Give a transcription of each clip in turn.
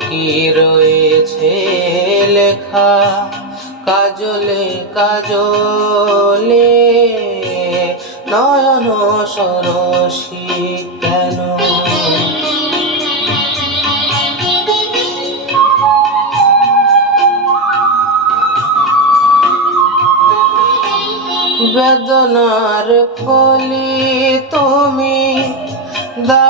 কি রয়েছে লেখা? কাজলে কাজলে। নয়ন সরসী কেন? বেদনার কলি তুমি দাও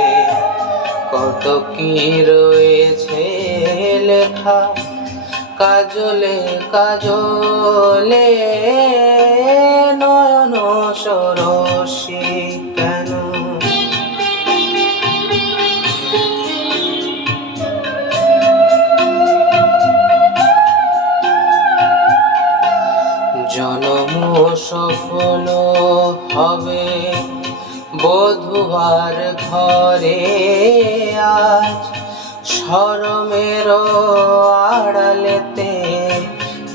কত কি রয়েছে লেখা? কাজলে কাজলে নয়ন সরসী কেন? জনম সফল হবে বধুয়ার ঘরে আজ সরমের আড়ালেতে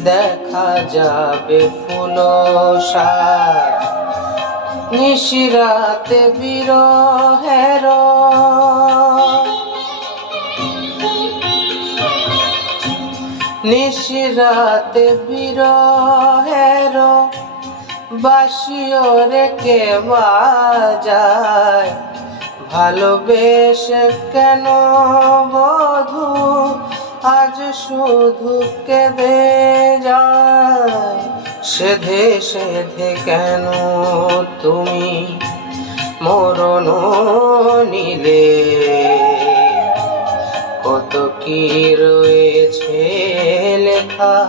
দেখা যাবে ফুল নিশিরাতে বিরহের নিশিরাতে বিরহের বাসিওরে কে বাজায়? ভালোবেসে কেন বধু? আজ শুধু কেঁদে যায়। সেধে সেধে কেন তুমি? মরণ নিলে কত কি রয়েছে লেখা?